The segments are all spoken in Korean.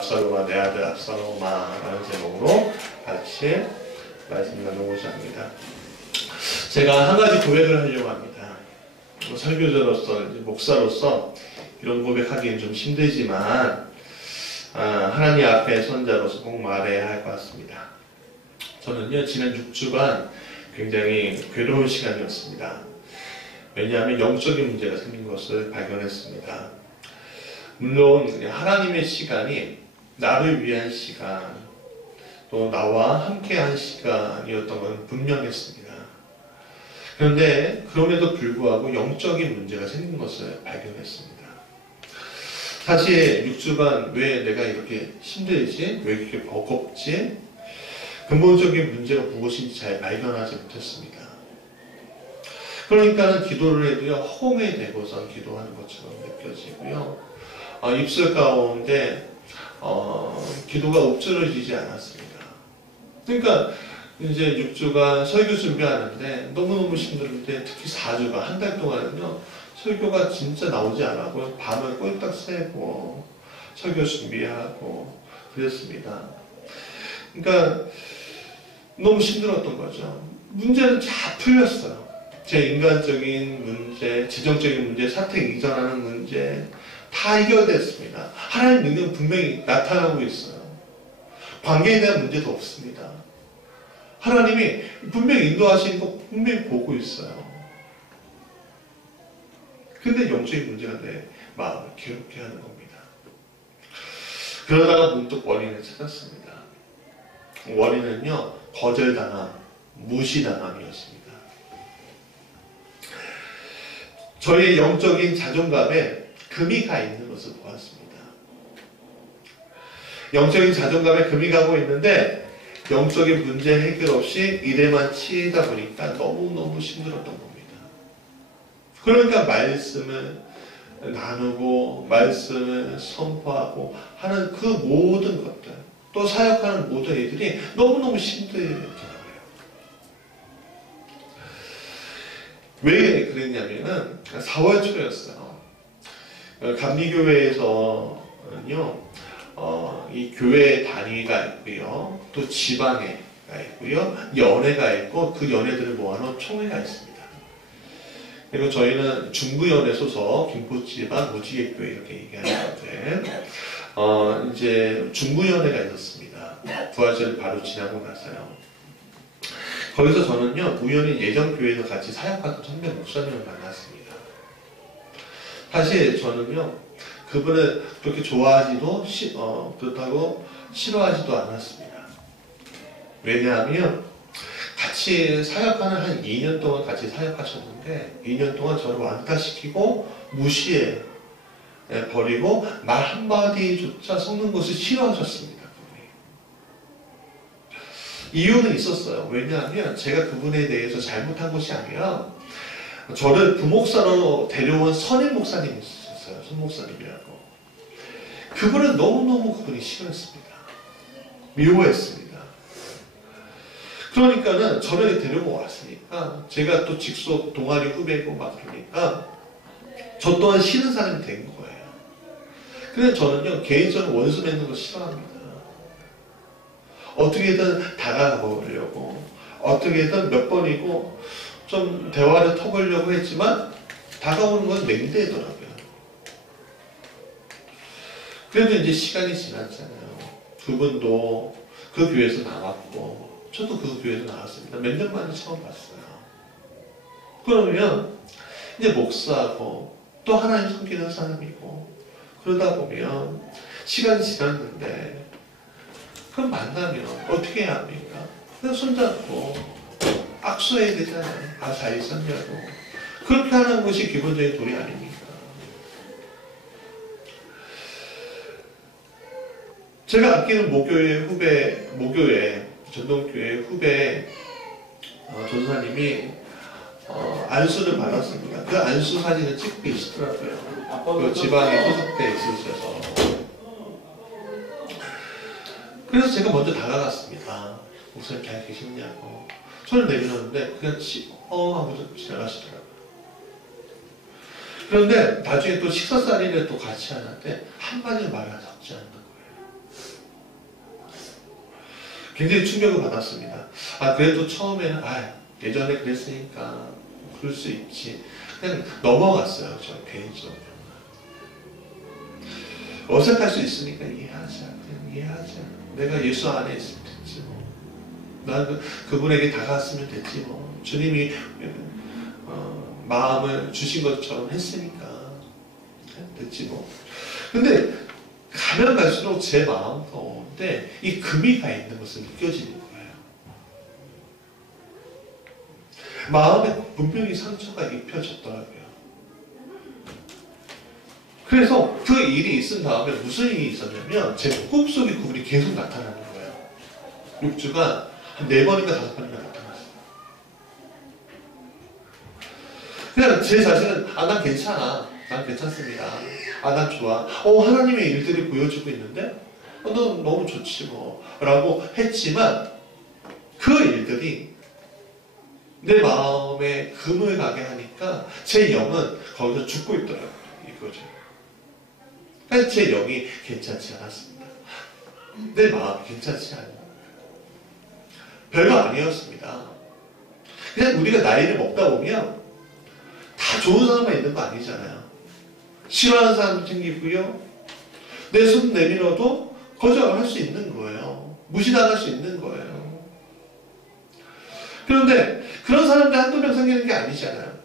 압살롬아 내 아들 압살롬아 라는 제목으로 같이 말씀 나누고자 합니다. 제가 한 가지 고백을 하려고 합니다. 설교자로서 목사로서 이런 고백하기는 좀 힘들지만 하나님 앞에 선자로서 꼭 말해야 할 것 같습니다. 저는요 지난 6주간 굉장히 괴로운 시간이었습니다. 왜냐하면 영적인 문제가 생긴 것을 발견했습니다. 물론 하나님의 시간이 나를 위한 시간, 또 나와 함께한 시간이었던 건 분명했습니다. 그런데 그럼에도 불구하고 영적인 문제가 생긴 것을 발견했습니다. 사실 6주간 왜 내가 이렇게 힘들지? 왜 이렇게 버겁지? 근본적인 문제가 무엇인지 잘 발견하지 못했습니다. 그러니까는 기도를 해도요 허공에 대고선 기도하는 것처럼 느껴지고요. 입술 가운데 기도가 엎드러지지 않았습니다. 그러니까 이제 6주간 설교 준비하는데 너무너무 힘들었는데 특히 4주간 한 달 동안은요 설교가 진짜 나오지 않았고 밤을 꼴딱 새고 설교 준비하고 그랬습니다. 그러니까 너무 힘들었던 거죠. 문제는 다 풀렸어요. 제 인간적인 문제, 재정적인 문제, 사택 이전하는 문제 다 해결됐습니다. 하나님의 능력은 분명히 나타나고 있어요. 관계에 대한 문제도 없습니다. 하나님이 분명히 인도하시는 거 분명히 보고 있어요. 근데 영적인 문제가 내 마음을 괴롭게 하는 겁니다. 그러다가 문득 원인을 찾았습니다. 원인은요 거절당함, 무시당함이었습니다. 저의 영적인 자존감에 금이 가 있는 것을 보았습니다. 영적인 자존감에 금이 가고 있는데 영적인 문제 해결 없이 일에만 치이다 보니까 너무너무 힘들었던 겁니다. 그러니까 말씀을 나누고 말씀을 선포하고 하는 그 모든 것들, 또 사역하는 모든 일들이 너무너무 힘들더라고요. 왜 그랬냐면은 4월 초였어요. 감리교회에서는요 이 교회 단위가 있고요, 또 지방회가 있고요, 연회가 있고 그 연회들을 모아놓은 총회가 있습니다. 그리고 저희는 중부연회 소속 김포지방 무지개교회 이렇게 얘기하는 건데 이제 중부연회가 있었습니다. 부활절 바로 지나고 나서요. 거기서 저는요 우연히 예전교회에서 같이 사역하던 선배 목사님을 만났습니다. 사실 저는요 그분을 그렇게 좋아하지도 그렇다고 싫어하지도 않았습니다. 왜냐하면 같이 사역하는 한 2년 동안 같이 사역하셨는데 2년 동안 저를 완타시키고 무시해 버리고 말 한마디조차 섞는 것을 싫어하셨습니다. 이유는 있었어요. 왜냐하면 제가 그분에 대해서 잘못한 것이 아니라 저를 부목사로 데려온 선임 목사님이 있었어요. 손 목사님이라고. 그분은 너무너무 그분이 싫어했습니다. 미워했습니다. 그러니까는 저를 데리고 왔으니까 제가 또 직속 동아리 후배고 막 그러니까 저 또한 싫은 사람이 된 거예요. 근데 저는요 개인적으로 원수 맺는 거 싫어합니다. 어떻게든 다가가 보려고 어떻게든 몇 번이고 좀 대화를 터보려고 했지만 다가오는 건 맹대더라고요. 그래도 이제 시간이 지났잖아요. 그분도 그 교회에서 나왔고 저도 그 교회에서 나왔습니다. 몇 년 만에 처음 봤어요. 그러면 이제 목사하고 또 하나님 섬기는 사람이고 그러다 보면 시간이 지났는데 그럼 만나면 어떻게 해야 합니까? 그냥 손잡고 악수해야 되잖아요. 잘 있었냐고. 그렇게 하는 것이 기본적인 도리 아닙니까? 제가 아끼는 모교회 전동교회 후배 전사님이 안수를 받았습니다. 그 안수 사진을 찍고 계시더라고요. 그 지방에 소속돼 있으셔서. 그래서 제가 먼저 다가갔습니다. 목사님 잘 계시냐고. 손을 내밀었는데 그냥 하고 지나가시더라고요. 그런데 나중에 또 식사 자리를 또 같이 하는데 한마디도 말을 섞지 않는 거예요. 굉장히 충격을 받았습니다. 그래도 처음에는 예전에 그랬으니까 그럴 수 있지. 그냥 넘어갔어요. 저 개인적으로. 어색할 수 있으니까 이해하자. 그냥 이해하자. 내가 예수 안에 있으면 됐지 뭐. 난 그분에게 다가갔으면 됐지 뭐. 주님이 마음을 주신 것처럼 했으니까 됐지 뭐. 근데 가면 갈수록 제 마음 가운데 이 금이 가 있는 것을 느껴지는 거예요. 마음에 분명히 상처가 입혀졌더라고요. 그래서 그 일이 있은 다음에 무슨 일이 있었냐면 제 꿈속에 그분이 계속 나타나는 거예요. 6주간 한 4번인가 5번인가 나타났어요. 그냥 제 자신은 난 괜찮아. 난 괜찮습니다. 난 좋아. 하나님의 일들이 보여주고 있는데 넌 너무 좋지 뭐 라고 했지만 그 일들이 내 마음에 금을 가게 하니까 제 영은 거기서 죽고 있더라고요. 이거죠. 제 영이 괜찮지 않았습니다. 내 마음이 괜찮지 않아요. 별거 아니었습니다. 그냥 우리가 나이를 먹다 보면 다 좋은 사람만 있는 거 아니잖아요. 싫어하는 사람도 생기고요. 내 손 내밀어도 거절할 수 있는 거예요. 무시당할 수 있는 거예요. 그런데 그런 사람들 한두 명 생기는 게 아니잖아요.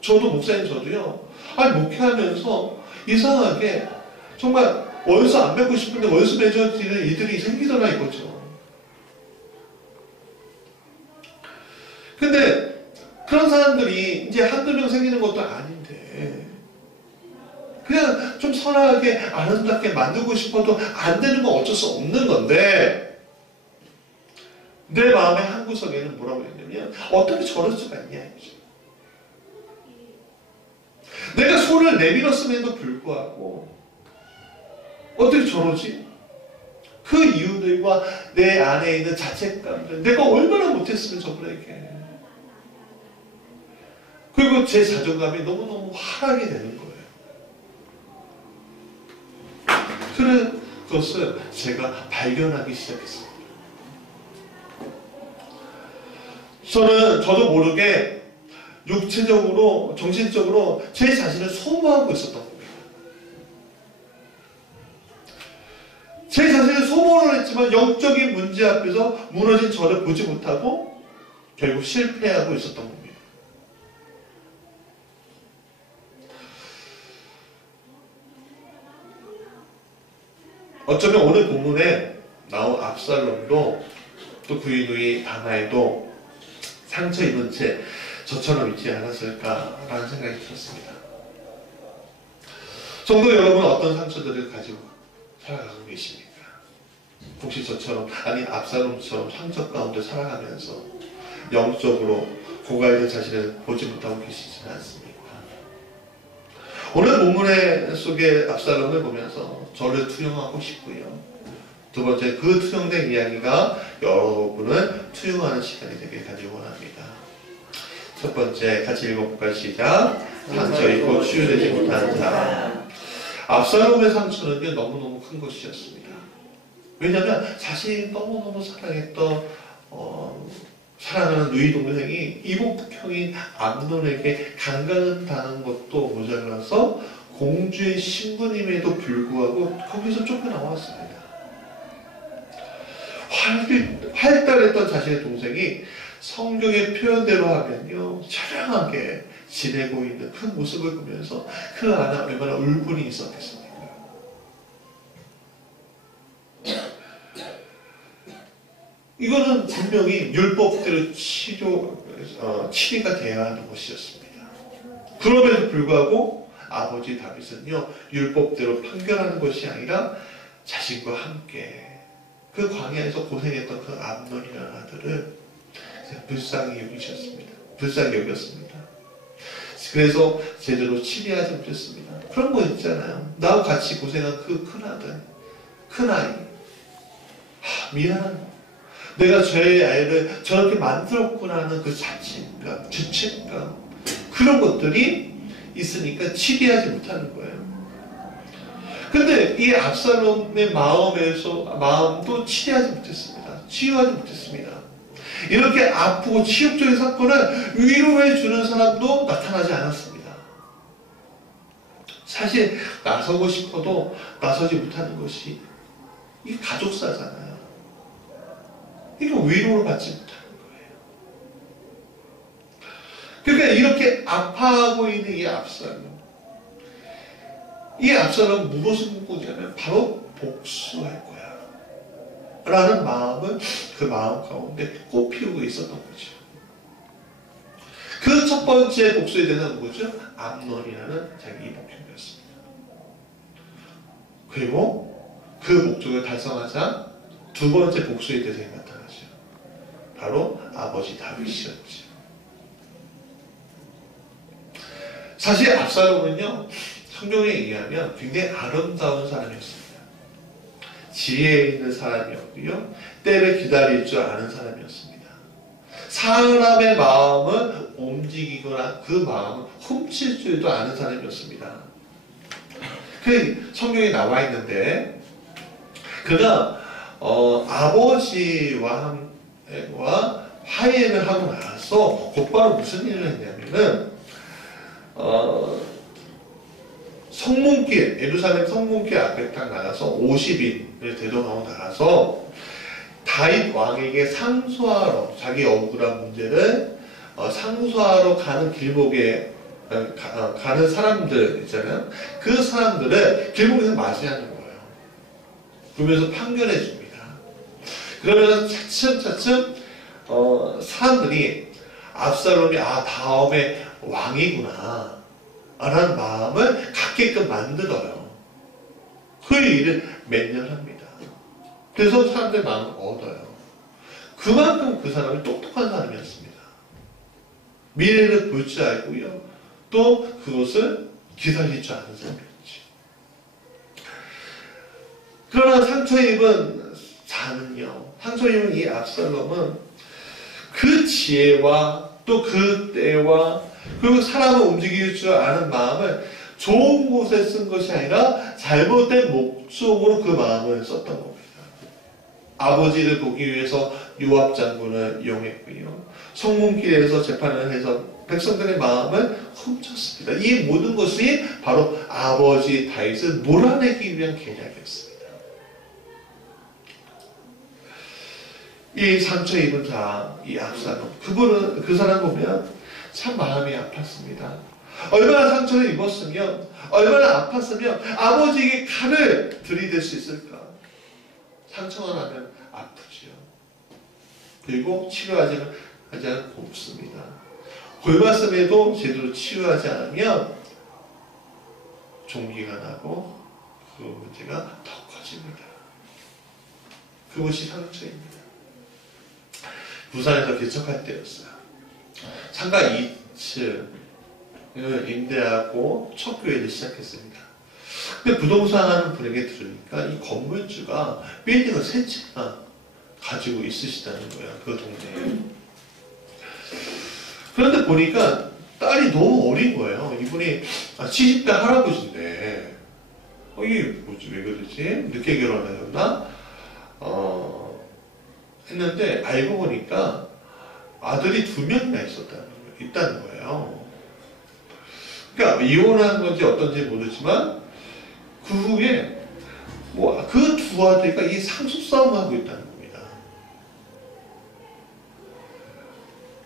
저도 목사님 저도요. 목회하면서 이상하게 정말 원수 안 맺고 싶은데 원수 맺어지는 일들이 생기더라 이거죠. 근데 그런 사람들이 이제 한두 명 생기는 것도 아닌데 그냥 좀 선하게 아름답게 만들고 싶어도 안 되는 건 어쩔 수 없는 건데 내 마음의 한 구석에는 뭐라고 했냐면 어떻게 저럴 수가 있냐 이거죠. 내가 손을 내밀었음에도 불구하고 어떻게 저러지? 그 이유들과 내 안에 있는 자책감들 내가 얼마나 못했으면 저분에게 그리고 제 자존감이 너무너무 하락이 되는 거예요. 그것을 제가 발견하기 시작했습니다. 저도 모르게 육체적으로 정신적으로 제 자신을 소모하고 있었던 겁니다. 제 자신을 소모를 했지만 영적인 문제 앞에서 무너진 저를 보지 못하고 결국 실패하고 있었던 겁니다. 어쩌면 오늘 본문에 나온 압살롬도 또 그의 누이 다나에도 상처 입은 채 저처럼 있지 않았을까라는 생각이 들었습니다. 성도 여러분 어떤 상처들을 가지고 살아가고 계십니까? 혹시 저처럼 아니 압살롬처럼 상처 가운데 살아가면서 영적으로 고갈된 자신을 보지 못하고 계시지는 않습니까? 오늘 본문의 속에 압살롬을 보면서 저를 투영하고 싶고요. 두 번째 그 투영된 이야기가 여러분을 투영하는 시간이 되길 간절히 원합니다. 첫 번째 같이 읽어볼까요? 시작. 상처 입고 치유되지 못하는 사람. 압살롬의 상처는 너무너무 큰 것이었습니다. 왜냐하면 자신이 너무너무 사랑했던 사랑하는 누이 동생이 이복형인 암논에게 강간을 당한 것도 모자라서 공주의 신부님에도 불구하고 거기서 쫓겨나왔습니다. 활달했던 자신의 동생이 성경의 표현대로 하면요 처량하게 지내고 있는 그 모습을 보면서 그 안에 얼마나 울분이 있었겠습니까? 이거는 분명히 율법대로 치리가 돼야 하는 것이었습니다. 그럼에도 불구하고 아버지 다윗은요 율법대로 판결하는 것이 아니라 자신과 함께 그 광야에서 고생했던 그 암논이라는 아들을 불쌍히 여겼습니다. 그래서 제대로 치리하지 못했습니다. 그런 거 있잖아요. 나와 같이 고생한 그 큰 아이 미안한 내가 저의 아이를 저렇게 만들었구나 하는 그 자책감, 죄책감 그런 것들이 있으니까 치리하지 못하는 거예요. 근데 이 압살롬의 마음도 치리하지 못했습니다. 치유하지 못했습니다. 이렇게 아프고 치욕적인 사건을 위로해 주는 사람도 나타나지 않았습니다. 사실 나서고 싶어도 나서지 못하는 것이 이게 가족사잖아요. 이거 위로를 받지 못하는 거예요. 그러니까 이렇게 아파하고 있는 이 압살롬, 이 압살롬은 무엇을 꿈꾸냐면 바로 복수할 거야 라는 마음을 그 마음 가운데 꽃피우고 있었던 거죠. 그 첫 번째 복수에 대해서는 뭐죠? 암논이라는 자기 목적이었습니다. 그리고 그 목적을 달성하자 두 번째 복수의 대상이 나타나죠. 바로 아버지 다윗이었죠. 사실 압살롬은요, 성경에 의하면 굉장히 아름다운 사람이었습니다. 지혜 있는 사람이었고요, 때를 기다릴 줄 아는 사람이었습니다. 사람의 마음을 움직이거나 그 마음을 훔칠 줄도 아는 사람이었습니다. 그 성경에 나와 있는데 그가 아버지와 화해를 하고 나서 곧바로 무슨 일을 했냐면은 성문길, 예루살렘 성문길 앞에 딱 나가서 50인을 대동하고 나가서 다윗 왕에게 상소하러, 자기 억울한 문제를 상소하러 가는 길목에 가는 사람들 있잖아요. 그 사람들을 길목에서 맞이하는 거예요. 그러면서 판결해 줍니다. 그러면서 차츰차츰 사람들이 압살롬이 다음에 왕이구나 라는 마음을 갖게끔 만들어요. 그 일을 몇 년 합니다. 그래서 사람들의 마음을 얻어요. 그만큼 그 사람이 똑똑한 사람이었습니다. 미래를 볼 줄 알고요, 또 그것을 기다릴 줄 아는 사람이었지. 그러나 상처 입은 자는요, 상처 입은 이 압살롬은 그 지혜와 또 그 때와 그리고 사람을 움직일 줄 아는 마음을 좋은 곳에 쓴 것이 아니라 잘못된 목적으로 그 마음을 썼던 겁니다. 아버지를 보기 위해서 요압 장군을 이용했고요, 성문길에서 재판을 해서 백성들의 마음을 훔쳤습니다. 이 모든 것이 바로 아버지 다윗을 몰아내기 위한 계략이었습니다. 이 상처 입은 자, 이 압살롬, 그 사람 보면 참 마음이 아팠습니다. 얼마나 상처를 입었으면, 얼마나 아팠으면 아버지에게 칼을 들이댈 수 있을까? 상처가 나면 아프지요. 그리고 치료하지 않으면 곱습니다. 골맞음에도 제대로 치유하지 않으면 종기가 나고 그 문제가 더 커집니다. 그것이 상처입니다. 부산에서 개척할 때였어요. 상가 2층을 임대하고 첫 교회를 시작했습니다. 근데 부동산 하는 분에게 들으니까 이 건물주가 빌딩을 3채나 가지고 있으시다는 거예요. 그 동네에. 그런데 보니까 딸이 너무 어린 거예요. 이분이 70대 할아버지인데 이게 뭐지, 왜 그러지? 늦게 결혼하셨나? 했는데 알고 보니까 아들이 2명이나 있다는 거예요. 그러니까 이혼한 건지 어떤지 모르지만 그 후에 그 두 아들과 이 상속싸움을 하고 있다는 겁니다.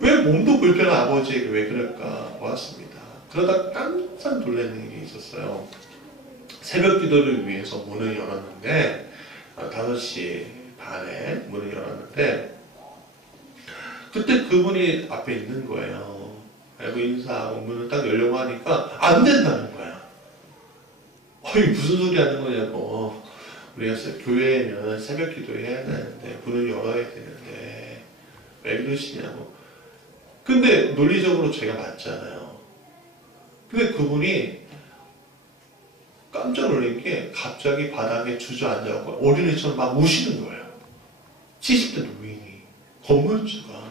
왜 몸도 불편한 아버지에게 왜 그럴까 보았습니다. 그러다 깜짝 놀라는 일이 있었어요. 새벽 기도를 위해서 문을 열었는데 5시 반에 문을 열었는데 그때 그분이 앞에 있는 거예요. 알고 인사하고 문을 딱 열려고 하니까 안 된다는 거야. 이게 무슨 소리 하는 거냐고. 우리가 교회에는 새벽 기도해야 되는데 문을 열어야 되는데 왜 그러시냐고. 근데 논리적으로 제가 맞잖아요. 근데 그분이 깜짝 놀란 게 갑자기 바닥에 주저앉아서 어린애처럼 막 우시는 거예요. 70대 노인이, 건물주가.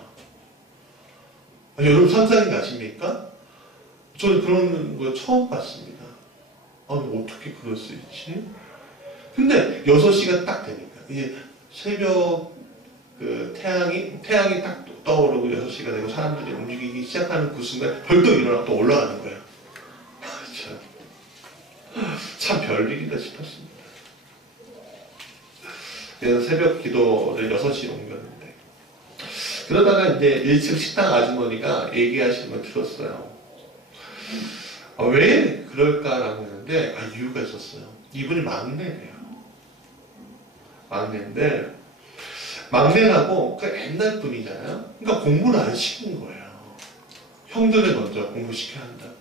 여러분 상상이 가십니까? 저는 그런 거 처음 봤습니다. 어떻게 그럴 수 있지? 근데 6시가 딱 되니까 이제 새벽 그 태양이 딱 떠오르고 6시가 되고 사람들이 움직이기 시작하는 그 순간 벌떡 일어나고 또 올라가는 거예요. 참 별일이다 싶었습니다. 그래서 새벽 기도를 6시에 옮겼는데, 그러다가 이제 1층 식당 아주머니가 얘기하시는 걸 들었어요. 왜 그럴까라고 했는데, 이유가 있었어요. 이분이 막내래요. 막내인데, 막내라고 그 옛날 분이잖아요. 그러니까 공부를 안 시킨 거예요. 형들을 먼저 공부시켜야 한다고.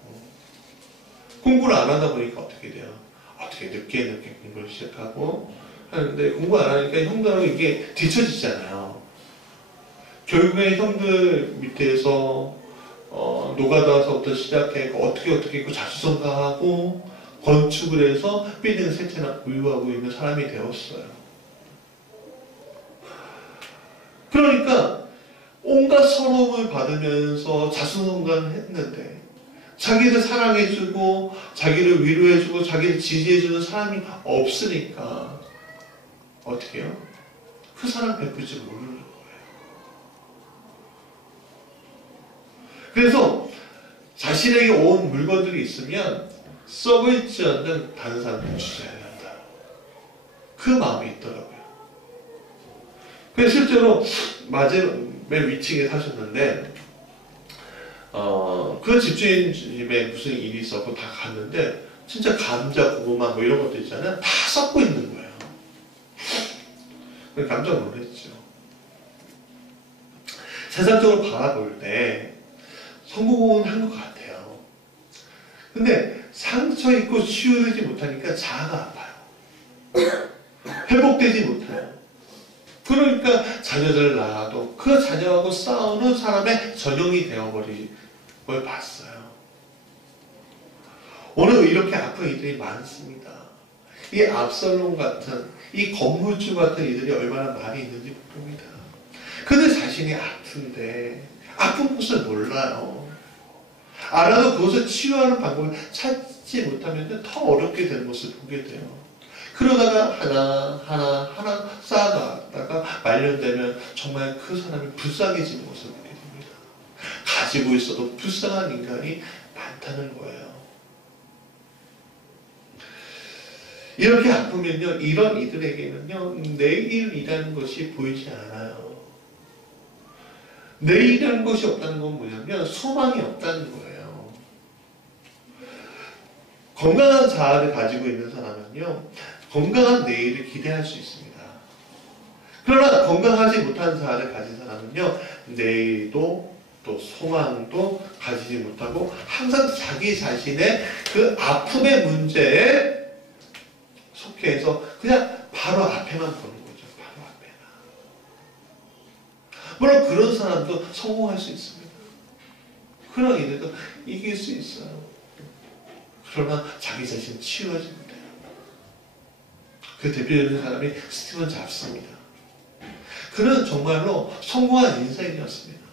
공부를 안 하다 보니까 어떻게 돼요? 어떻게 늦게 공부를 시작하고 하는데, 공부 안 하니까 형들하고 이게 뒤처지잖아요. 결국에 형들 밑에서 노가다서부터 시작해서 어떻게 있고 자수성가하고 건축을 해서 빌딩 세 채나 보유하고 있는 사람이 되었어요. 그러니까 온갖 서러움을 받으면서 자수성가를 했는데, 자기를 사랑해주고 자기를 위로해주고 자기를 지지해주는 사람이 없으니까 어떻게 해요? 그 사람 베풀지 모르는 거예요. 그래서 자신에게 온 물건들이 있으면 썩을지 않는 다른 사람에게 주셔야 한다. 그 마음이 있더라고요. 그래서 실제로 맨 위층에 사셨는데, 그 집주인 집에 무슨 일이 있었고 다 갔는데, 진짜 감자, 고구마 뭐 이런 것도 있잖아요. 다 썩고 있는 거예요. 깜짝 놀랐죠. 세상적으로 바라볼 때 성공은 한 것 같아요. 근데 상처 입고 치유되지 못하니까 자아가 아파요. 회복되지 못해요. 그러니까 자녀들을 낳아도 그 자녀하고 싸우는 사람의 전형이 되어버린 걸 봤어요. 오늘 이렇게 아픈 이들이 많습니다. 이 압살롬 같은, 이 건물주 같은 이들이 얼마나 많이 있는지 모릅니다. 그들 자신이 아픈데 아픈 곳을 몰라요. 알아도 그것을 치유하는 방법을 찾지 못하면 더 어렵게 되는 것을 보게 돼요. 그러다가 하나 쌓아가다가 말년되면 정말 그 사람이 불쌍해지는 것을 보게 됩니다. 가지고 있어도 불쌍한 인간이 많다는 거예요. 이렇게 아프면요, 이런 이들에게는요, 내일이라는 것이 보이지 않아요. 내일이라는 것이 없다는 건 뭐냐면 소망이 없다는 거예요. 건강한 자아를 가지고 있는 사람은요, 건강한 내일을 기대할 수 있습니다. 그러나 건강하지 못한 자아를 가진 사람은요, 내일도 또 소망도 가지지 못하고 항상 자기 자신의 그 아픔의 문제에 속해서 그냥 바로 앞에만 보는 거죠. 바로 앞에만. 물론 그런 사람도 성공할 수 있습니다. 그런 이들도 이길 수 있어요. 그러나 자기 자신 치유하지 못해요. 그 대표적인 사람이 스티븐 잡스입니다. 그는 정말로 성공한 인생이었습니다.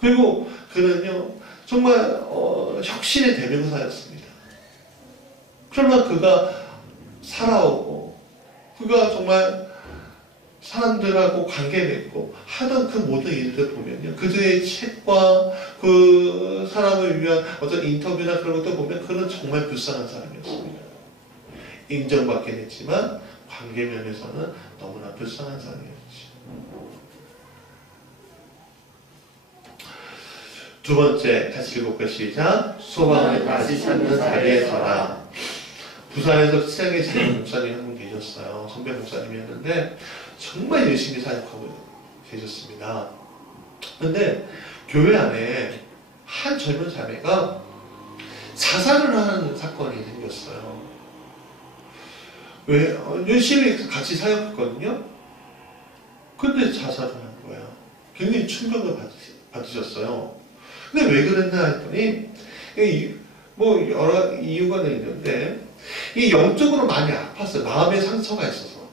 그리고 그는요, 정말 혁신의 대명사였습니다. 그러나 그가 살아오고, 그가 정말 사람들하고 관계 맺고 하던 그 모든 일들을 보면요, 그들의 책과 그 사람을 위한 어떤 인터뷰나 그런 것도 보면 그는 정말 불쌍한 사람이었습니다. 인정받긴 했지만 관계 면에서는 너무나 불쌍한 사람이었죠. 두 번째, 같이 읽어볼까요? 시작. 소망을 다시 찾는 자리에 서라. 부산에서 친하게 지내는 목사님 한 분 계셨어요. 선배 목사님이었는데 정말 열심히 사역하고 계셨습니다. 근데 교회 안에 한 젊은 자매가 자살을 하는 사건이 생겼어요. 왜? 열심히 같이 사역했거든요. 근데 자살을 한 거예요. 굉장히 충격을 받으셨어요. 근데 왜 그랬나 했더니, 뭐 여러 이유가 있는데, 이 영적으로 많이 아팠어요. 마음에 상처가 있어서.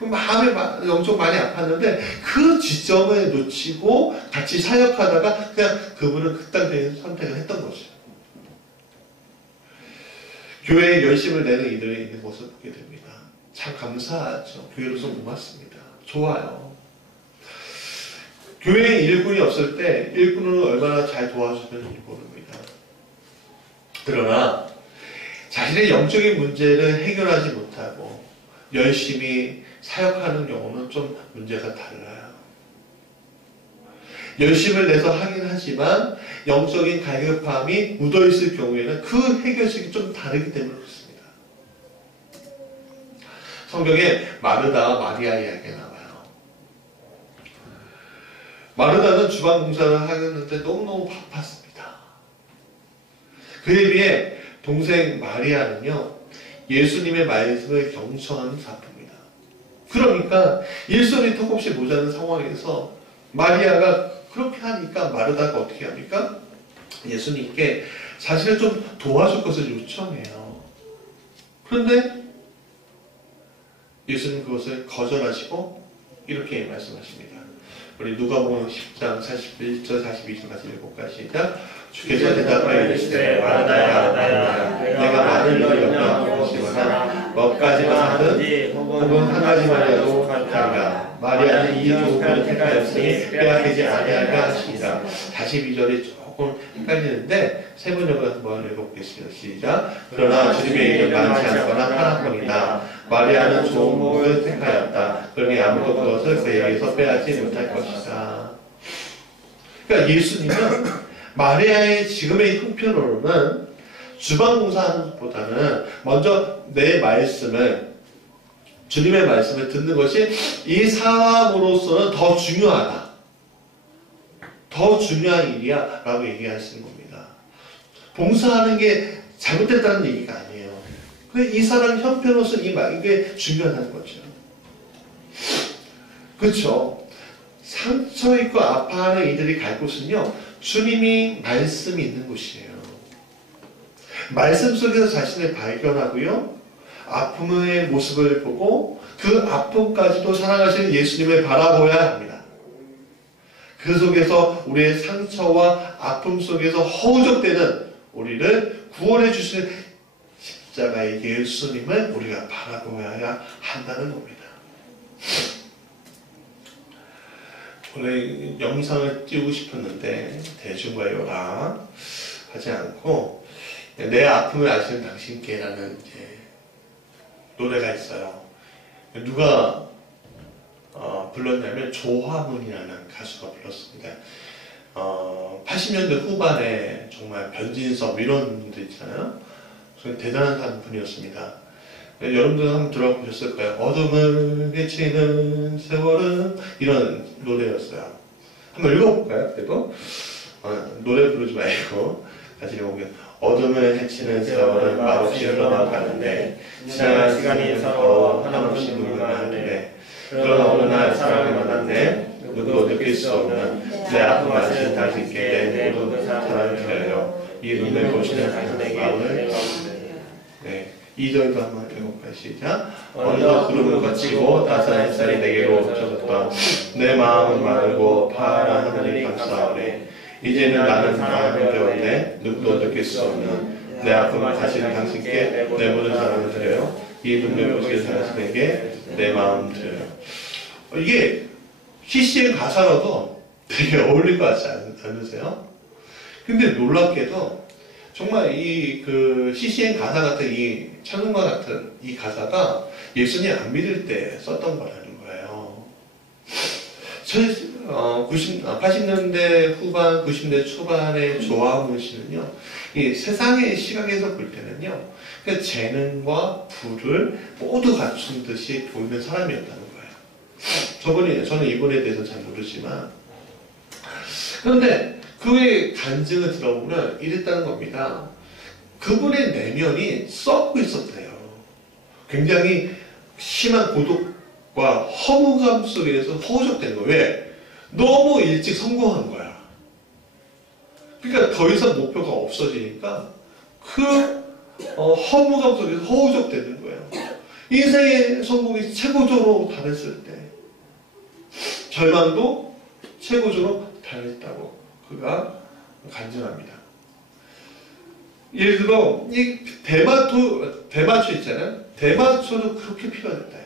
마음에 영적으로 많이 아팠는데, 그 지점을 놓치고 같이 사역하다가 그냥 그분은 극단적인 선택을 했던 거죠. 교회에 열심을 내는 이들이 있는 모습을 보게 됩니다. 참 감사하죠. 교회로서 고맙습니다. 좋아요. 교회에 일꾼이 없을 때 일꾼을 얼마나 잘 도와주는지 모릅니다. 그러나 자신의 영적인 문제를 해결하지 못하고 열심히 사역하는 경우는 좀 문제가 달라요. 열심을 내서 하긴 하지만 영적인 갈급함이 묻어있을 경우에는 그 해결책이 좀 다르기 때문에 그렇습니다. 성경에 마르다와 마리아 이야기가 나와요. 마르다는 주방 공사를 하였는데 너무너무 바빴습니다. 그에 비해 동생 마리아는요, 예수님의 말씀을 경청하는 사람입니다. 그러니까 일손이 턱없이 모자란 상황에서 마리아가 그렇게 하니까 마르다가 어떻게 합니까? 예수님께 자신을 좀 도와줄 것을 요청해요. 그런데 예수님 그것을 거절하시고 이렇게 말씀하십니다. 우리 누가복음 10장 41절 42절까지 읽어볼까요? 시작. 주께서 대답하여 이르시되 마르다야 마르다야 내가 많은 일을 염려하고 것이거나 몇 가지만 하든 혹은 한 가지만이라도 하리라. 마리아는 이 좋은 편을 택하였으니 빼앗기지 아니할까 하십니다. 42절이 조금 헷갈리는데 세 번역을 한번 읽어보겠습니다. 시작. 그러나 주님의 일은 많지 않거나 하나뿐이다. 마리아는 좋은 목을 택하였다. 그러니 아무도 그것을 그에게서 빼앗지 못할 것이다. 그러니까 예수님은 마리아의 지금의 형편으로는 주방공사하는 것보다는 먼저 내 말씀을, 주님의 말씀을 듣는 것이 이 사람으로서는 더 중요하다. 더 중요한 일이야 라고 얘기하시는 겁니다. 봉사하는 게 잘못됐다는 얘기가 아니에요. 이 사람 형편으로서 이게 중요하다는 거죠. 그렇죠. 상처 있고 아파하는 이들이 갈 곳은요, 주님이 말씀이 있는 곳이에요. 말씀 속에서 자신을 발견하고요, 아픔의 모습을 보고 그 아픔까지도 사랑하시는 예수님을 바라보아야 합니다. 그 속에서 우리의 상처와 아픔 속에서 허우적대는 우리를 구원해 주시는 십자가의 예수님을 우리가 바라보아야 한다는 겁니다. 원래 영상을 띄우고 싶었는데 대중과 연락하지 않고 내 아픔을 아시는 당신께라는 이제 노래가 있어요. 누가 불렀냐면 조화문이라는 가수가 불렀습니다. 80년대 후반에 정말 변진섭 이런 분들 있잖아요. 대단한 분이었습니다. 여러분들 한번 들어보셨을 거예요. 어둠을 헤치는 세월은 이런 노래였어요. 한번 읽어볼까요? 그래도 노래 부르지 말고 같이 읽어보면 어둠을 헤치는 세월은 말없이 흘러나가는데 지나간 시간이 서로 한없이 물러나는데 그러나 어느 날 사랑을 만났네. 누구도 느낄 수 없는 내 아픔 아시는 당신께 내 모든 사랑을 드려요. 이 눈을 보시는 당신에게 마음을 네. 2절도 한번 읽어볼까요? 시작. 어느덧 구름을 거치고 따스한 햇살이 내게로 젖었다. 내 마음은 마르고 파란 하늘이 감싸오네. 이제는 나는 사랑을 배웠네. 누구도 느낄 수 없는 내 아픔을 가시는 당신께 내 모든 사랑을 드려요. 이 눈을 보시는 당신에게 내 마음 드려요. 이게 CCM 가사로도 되게 어울릴 것 같지 않으세요? 근데 놀랍게도 정말 이 CCM 가사 같은 이 찬송가 같은 이 가사가 예수님 안 믿을 때 썼던 거라는 거예요. 80년대 후반, 90년대 초반의 조화문 씨는요, 이 세상의 시각에서 볼 때는요, 그 재능과 부를 모두 갖춘 듯이 보이는 사람이었다는 거예요. 저는 이분에 대해서 잘 모르지만, 그런데 그의 간증을 들어보면 이랬다는 겁니다. 그분의 내면이 썩고 있었대요. 굉장히 심한 고독과 허무감 속에서 허우적된 거예요. 왜? 너무 일찍 성공한 거야. 그러니까 더 이상 목표가 없어지니까 그 허무감 속에서 허우적대는 거예요. 인생의 성공이 최고조로 달했을 때 절망도 최고조로 달했다고 그가 간증합니다. 예를 들어 이 대마초 있잖아요. 대마초도 그렇게 필요했다요.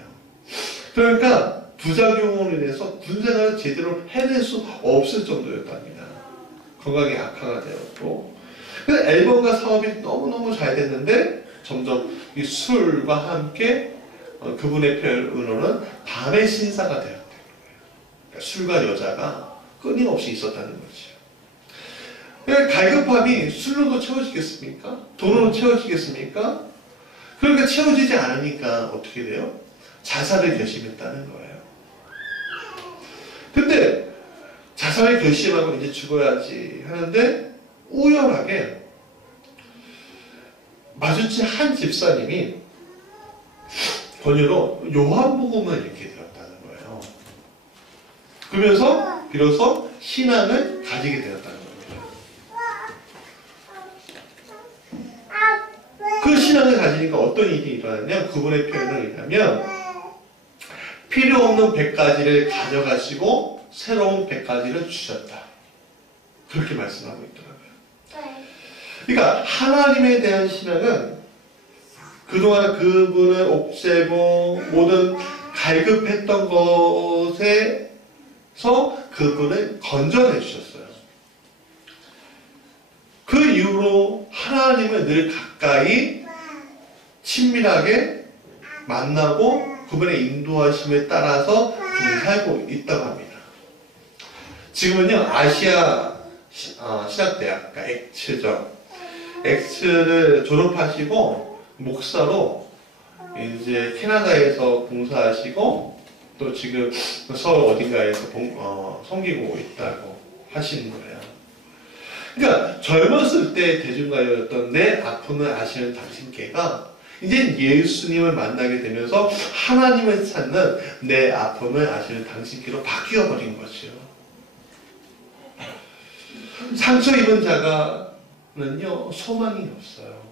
그러니까 부작용으로 인해서 군생활을 제대로 해낼 수 없을 정도였답니다. 건강이 악화가 되었고, 그래서 앨범과 사업이 너무너무 잘 됐는데 점점 이 술과 함께 그분의 표현으로는 밤의 신사가 되었대요. 그러니까 술과 여자가 끊임없이 있었다는 거죠. 그러니까 갈급함이 술로도 채워지겠습니까? 돈으로 채워지겠습니까? 그러니까 채워지지 않으니까 어떻게 돼요? 자살을 결심했다는 거예요. 근데 자살을 결심하고 이제 죽어야지 하는데 우연하게 마주친 한 집사님이 권유로 요한복음을 읽게 되었다는 거예요. 그러면서 비로소 신앙을 가지게 되었다는 거예요. 그 신앙을 가지니까 어떤 일이 일어나냐면 그분의 표현을 의하면 필요 없는 100가지를 가져가시고 새로운 100가지를 주셨다. 그렇게 말씀하고 있더라고요. 그러니까 하나님에 대한 신앙은 그동안 그분을 옥죄고 모든 갈급했던 것에서 그분을 건져내 주셨어요. 그 이후로 하나님을 늘 가까이 친밀하게 만나고 그분의 인도하심에 따라서 살고 있다고 합니다. 지금은요 아시아 신학대학, 그러니까 엑츠죠. 엑츠를 졸업하시고 목사로 이제 캐나다에서 봉사하시고 또 지금 서울 어딘가에서 섬기고 있다고 하시는 거예요. 그러니까 젊었을 때 대중가요였던 내 아픔을 아시는 당신께가 이제 예수님을 만나게 되면서 하나님을 찾는 내 아픔을 아시는 당신께로 바뀌어 버린 거죠. 상처 입은 자가는요 소망이 없어요.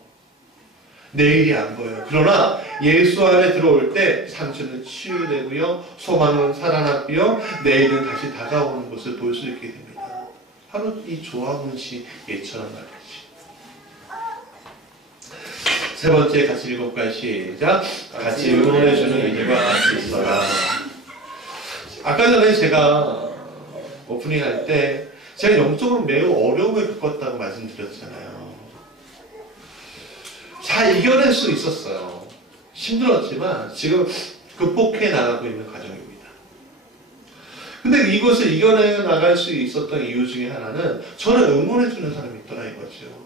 내일이 안 보여요. 그러나 예수 안에 들어올 때 상처는 치유되고요, 소망은 살아났고요, 내일은 다시 다가오는 것을 볼 수 있게 됩니다. 바로 이 조항훈 씨 예처럼 말이지. 세 번째 같이 읽어볼까요? 시작. 같이 응원해주는 이들과 같이 있어라. 아까 전에 제가 오프닝 할 때 제가 영적으로 매우 어려움을 겪었다고 말씀드렸잖아요. 잘 이겨낼 수 있었어요. 힘들었지만 지금 극복해 나가고 있는 과정입니다. 근데 이것을 이겨내 나갈 수 있었던 이유 중에 하나는 저를 응원해주는 사람이 있더라 이거죠.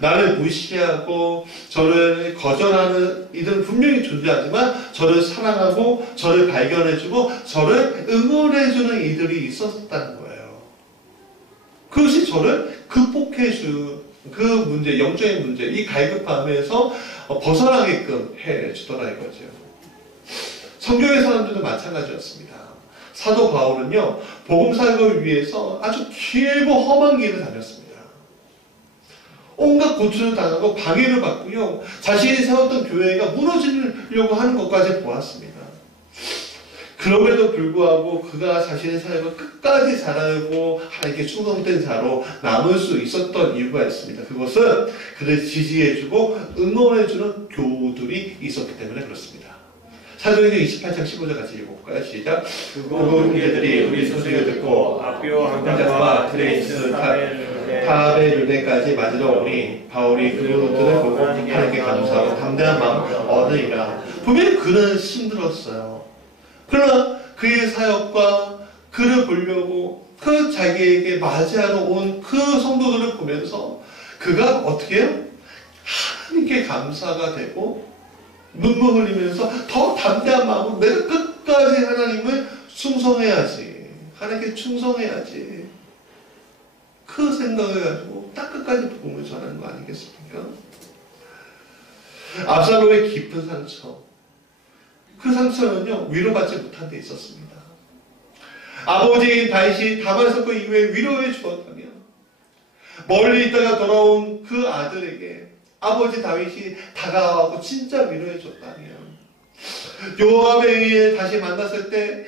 나를 무시하고 저를 거절하는 이들은 분명히 존재하지만 저를 사랑하고 저를 발견해주고 저를 응원해주는 이들이 있었다는 거예요. 그것이 저를 극복해준 그 문제, 영적인 문제, 이 갈급함에서 벗어나게끔 해주더라 이거죠. 성경의 사람들도 마찬가지였습니다. 사도 바울은요, 복음 사역을 위해서 아주 길고 험한 길을 다녔습니다. 온갖 고초를 당하고 방해를 받고요, 자신이 세웠던 교회가 무너지려고 하는 것까지 보았습니다. 그럼에도 불구하고 그가 자신의 사역을 끝까지 잘하고 하나님께 충성된 자로 남을 수 있었던 이유가 있습니다. 그것은 그를 지지해주고 응원해주는 교우들이 있었기 때문에 그렇습니다. 사도행전 28장 15절 같이 읽어볼까요? 시작. 그리고 형제들이 우리 소식을 듣고 아비오 항장과 드레이스 타베 유대까지 맞으러 오니 바울이 그들을 보고 하나님께 감사하고 담대한 마음 얻으리라. 분명히 그는 힘들었어요. 그러나 그의 사역과 그를 보려고 그 자기에게 맞이하러 온 그 성도들을 보면서 그가 어떻게 해요? 하나님께 감사가 되고 눈물 흘리면서 더 담대한 마음으로 내가 끝까지 하나님을 충성해야지, 하나님께 충성해야지, 그 생각을 가지고 딱 끝까지 복음을 전하는 거 아니겠습니까? 압살롬의 깊은 상처, 그 상처는요 위로받지 못한 데 있었습니다. 아버지인 다윗이 다말스크 이후에 위로해 주었다면, 멀리 있다가 돌아온 그 아들에게 아버지 다윗이 다가와서 진짜 위로해 줬다면, 요압에 의해 다시 만났을 때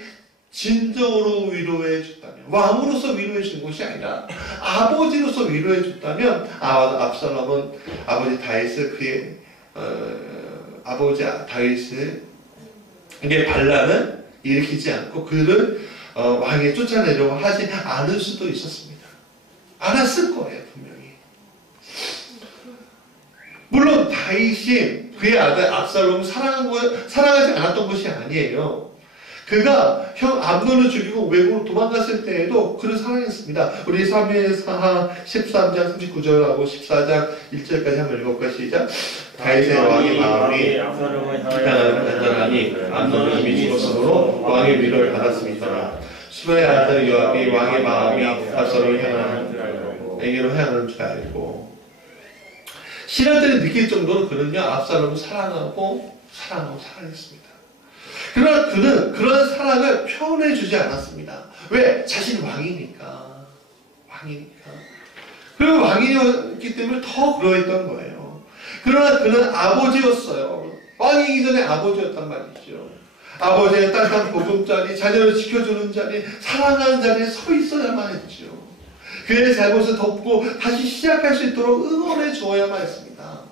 진정으로 위로해 줬다면, 왕으로서 위로해 준 것이 아니라 아버지로서 위로해 줬다면, 압살롬은 아버지 다윗을 그의 아버지 다윗을 이게 반란은 일으키지 않고 그를 왕에 쫓아내려고 하지 않을 수도 있었습니다. 알았을 거예요, 분명히. 물론 다윗이 그의 아들 압살롬을 사랑하지 않았던 것이 아니에요. 그가 형 암논을 죽이고 외국으로 도망갔을 때에도 그를 사랑했습니다. 우리 사무엘하 13장 39절하고 14장 1절까지 한번 읽어볼까? 시작. 다윗의 왕의 마음이 향하는 간절하니 암논은 이미 죽었으므로 왕의 위로를 받았습니다. 수멜의 아들 요압이 왕의 마음이 압살롬을 향하는 에게로 향하는 줄 알고 신하들이 느낄 정도로 그는요 압살롬을 사랑하고 사랑했습니다. 그러나 그는 그런 사랑을 표현해주지 않았습니다. 왜? 자신이 왕이니까. 그리고 왕이었기 때문에 더 그러했던 거예요. 그러나 그는 아버지였어요. 왕이기 전에 아버지였단 말이죠. 아버지의 따뜻한 보금자리, 자녀를 지켜주는 자리, 사랑하는 자리에 서 있어야만 했죠. 그의 잘못을 덮고 다시 시작할 수 있도록 응원해 주어야만 했습니다.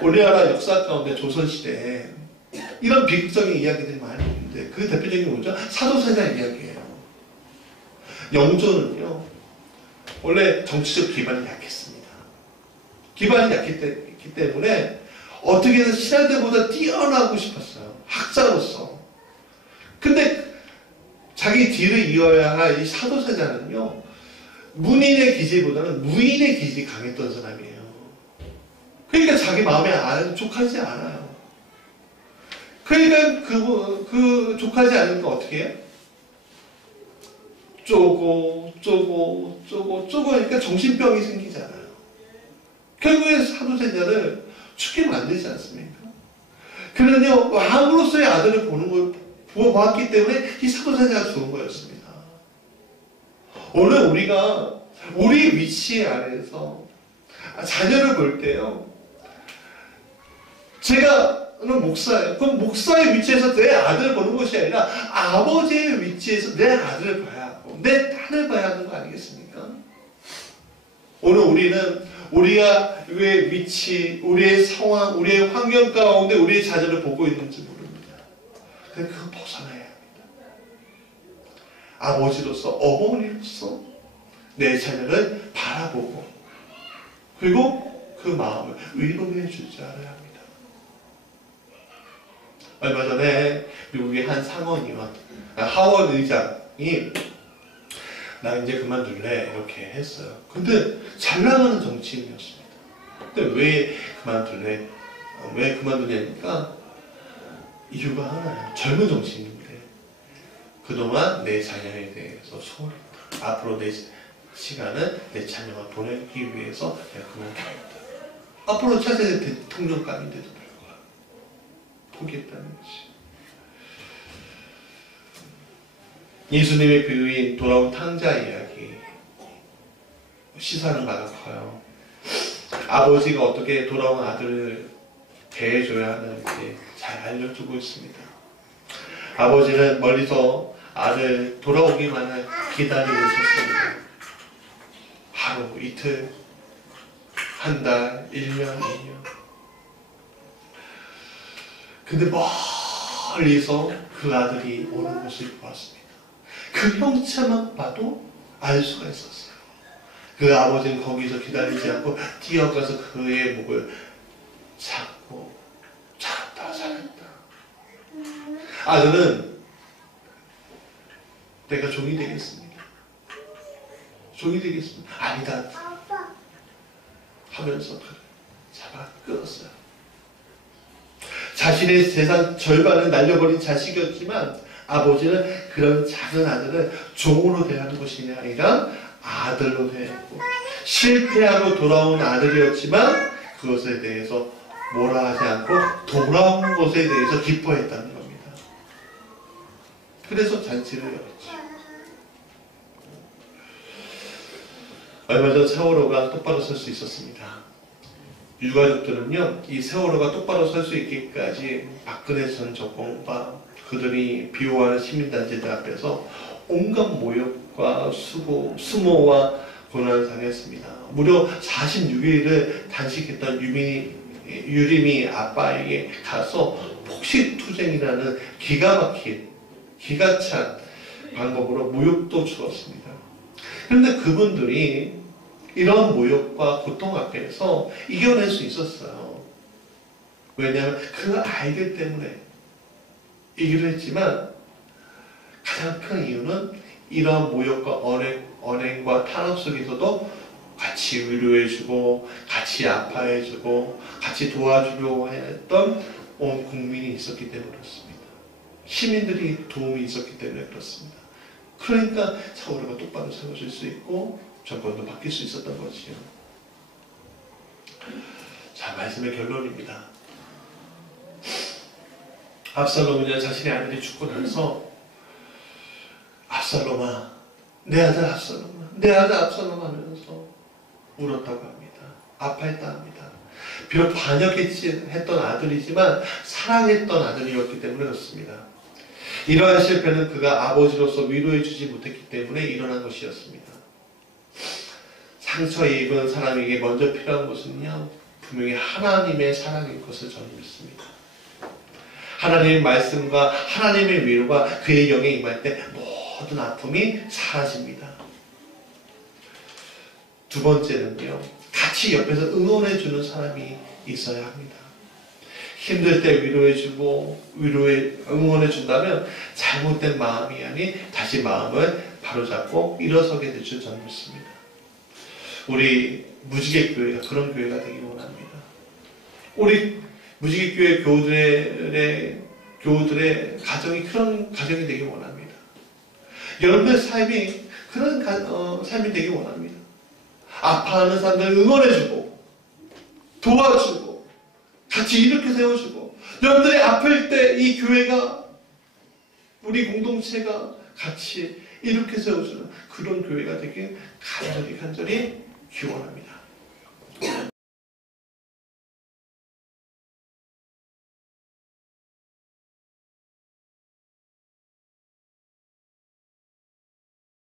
우리나라 역사 가운데 조선시대에 이런 비극적인 이야기들이 많이 있는데 그 대표적인 게 뭐죠? 사도세자 이야기예요. 영조는요 원래 정치적 기반이 약했습니다. 기반이 약했기 때문에 어떻게든 신하들보다 뛰어나고 싶었어요. 학자로서. 근데 자기 뒤를 이어야 할 이 사도세자는요 문인의 기질보다는 무인의 기질이 강했던 사람이에요. 그러니까 자기 마음에 족하지 않아요. 그러니까 그 족하지 않으니까 어떻게 해요? 쪼고 그러니까 정신병이 생기잖아요. 결국에 사도세자를 죽게 만들지 않습니까? 그는요 왕으로서의 아들을 보았기 때문에 이 사도세자가 죽은 거였습니다. 오늘 우리가 우리 위치 아래에서 자녀를 볼 때요 제가는 목사예요. 그럼 목사의 위치에서 내 아들을 보는 것이 아니라 아버지의 위치에서 내 아들을 봐야 하고 내 딸을 봐야 하는 거 아니겠습니까? 오늘 우리는 우리의 위치, 우리의 상황, 우리의 환경 가운데 우리의 자녀를 보고 있는지 모릅니다. 그래서 그거 벗어나야 합니다. 아버지로서, 어머니로서 내 자녀를 바라보고 그리고 그 마음을 위로해 줄 줄 알아야 합니다. 얼마 전에 미국의 한 상원의원, 하원 의장이 나 이제 그만둘래 이렇게 했어요. 근데 잘 나가는 정치인이었습니다. 근데 왜 그만둘래? 왜 그만두냐니까 이유가 하나예요. 젊은 정치인인데 그동안 내 자녀에 대해서 소홀했다. 앞으로 내 시간은 내 자녀와 보내기 위해서 내가 그만두겠다. 앞으로 차세대 대통령감인데도 불구하고 포기했다는 것이. 예수님의 비유인 돌아온 탕자 이야기 시사하는 바가 커요. 아버지가 어떻게 돌아온 아들을 대해줘야 하는지 잘 알려주고 있습니다. 아버지는 멀리서 아들 돌아오기만을 기다리고 있었습니다. 하루, 이틀, 한 달, 1년, 2년. 근데 멀리서 그 아들이 오는 것을 보았습니다. 그 형체만 봐도 알 수가 있었어요. 그 아버지는 거기서 기다리지 않고 뛰어가서 그의 목을 잡고 잘했다. 아들은 내가 종이 되겠습니다. 종이 되겠습니다. 아니다. 하면서 잡아 끌었어요. 자신의 재산 절반을 날려버린 자식이었지만 아버지는 그런 작은 아들을 종으로 대하는 것이 아니라 아들로 대했고 실패하고 돌아온 아들이었지만 그것에 대해서 뭐라 하지 않고 돌아온 것에 대해서 기뻐했다는 겁니다. 그래서 잔치를 열었죠. 얼마 전 세월호가 똑바로 설 수 있었습니다. 유가족들은요, 이 세월호가 똑바로 설 수 있기까지 박근혜 전 정권과 그들이 비호하는 시민단체들 앞에서 온갖 모욕과 수모와 고난을 당했습니다. 무려 46일을 단식했던 유림이 아빠에게 가서 폭식투쟁이라는 기가 막힌, 기가 찬 방법으로 모욕도 주었습니다. 그런데 그분들이 이런 모욕과 고통 앞에서 이겨낼 수 있었어요. 왜냐하면 그 아이들 때문에 이기려 했지만 가장 큰 이유는 이러한 모욕과 언행과 탄압 속에서도 같이 위로해주고 같이 아파해주고 같이 도와주려고 했던 온 국민이 있었기 때문에 그렇습니다. 시민들이 도움이 있었기 때문에 그렇습니다. 그러니까 사울이가 똑바로 세워질 수 있고 정권도 바뀔 수 있었던 거지요. 자, 말씀의 결론입니다. 압살롬은 자신의 아들이 죽고 나서 압살롬아, 내 아들 압살롬아, 내 아들 압살롬 하면서 울었다고 합니다. 아파했다 합니다. 비록 반역했던 아들이지만 사랑했던 아들이었기 때문에 그렇습니다. 이러한 실패는 그가 아버지로서 위로해주지 못했기 때문에 일어난 것이었습니다. 상처 입은 사람에게 먼저 필요한 것은요, 분명히 하나님의 사랑일 것을 저는 믿습니다. 하나님의 말씀과 하나님의 위로가 그의 영에 임할 때 모든 아픔이 사라집니다. 두 번째는요, 같이 옆에서 응원해주는 사람이 있어야 합니다. 힘들 때 위로해주고 응원해준다면 잘못된 마음이 아닌 다시 마음을 바로잡고 일어서게 될 줄 저는 믿습니다. 우리 무지개교회가 그런 교회가 되기 원합니다. 우리 무지개교회 교우들의 가정이 그런 가정이 되기 원합니다. 여러분의 삶이 그런 삶이 되기 원합니다. 아파하는 사람들을 응원해주고 도와주고 같이 이렇게 세워주고 여러분들이 아플 때 이 교회가 우리 공동체가 같이 이렇게 세워주는 그런 교회가 되길 간절히 기원합니다.